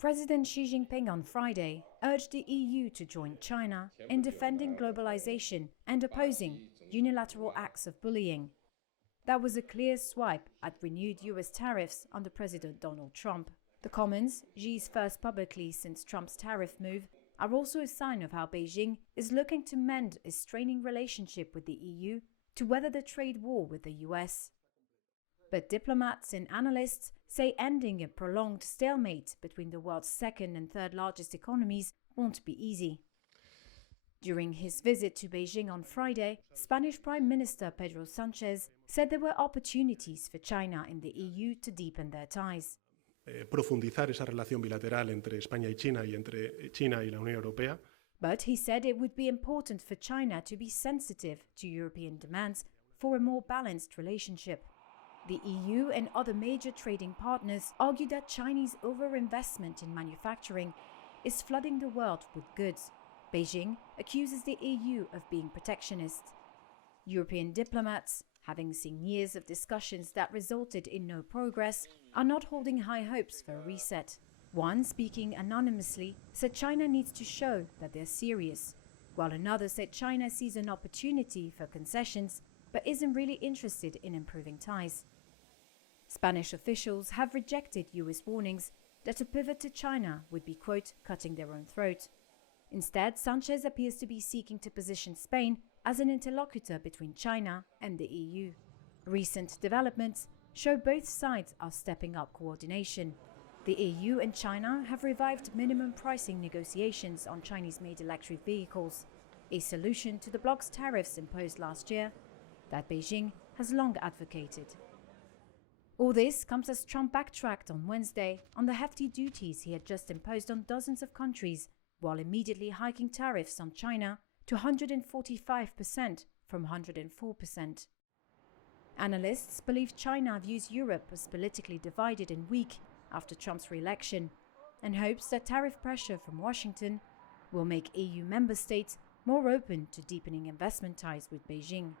President Xi Jinping on Friday urged the EU to join China in defending globalization and opposing unilateral acts of bullying. That was a clear swipe at renewed US tariffs under President Donald Trump. The comments, Xi's first publicly since Trump's tariff move, are also a sign of how Beijing is looking to mend a straining relationship with the EU to weather the trade war with the US. But diplomats and analysts say ending a prolonged stalemate between the world's second and third largest economies won't be easy. During his visit to Beijing on Friday, Spanish Prime Minister Pedro Sánchez said there were opportunities for China and the EU to deepen their ties. Profundizar esa relación bilateral entre España y China y entre China y la Unión Europea. But he said it would be important for China to be sensitive to European demands for a more balanced relationship. The EU and other major trading partners argue that Chinese overinvestment in manufacturing is flooding the world with goods. Beijing accuses the EU of being protectionist. European diplomats, having seen years of discussions that resulted in no progress, are not holding high hopes for a reset. One, speaking anonymously, said China needs to show that they're serious, while another said China sees an opportunity for concessions but isn't really interested in improving ties. Spanish officials have rejected US warnings that a pivot to China would be, quote, cutting their own throat. Instead, Sánchez appears to be seeking to position Spain as an interlocutor between China and the EU. Recent developments show both sides are stepping up coordination. The EU and China have revived minimum pricing negotiations on Chinese-made electric vehicles, a solution to the bloc's tariffs imposed last year that Beijing has long advocated. All this comes as Trump backtracked on Wednesday on the hefty duties he had just imposed on dozens of countries, while immediately hiking tariffs on China to 145% from 104%. Analysts believe China views Europe as politically divided and weak after Trump's re-election, and hopes that tariff pressure from Washington will make EU member states more open to deepening investment ties with Beijing.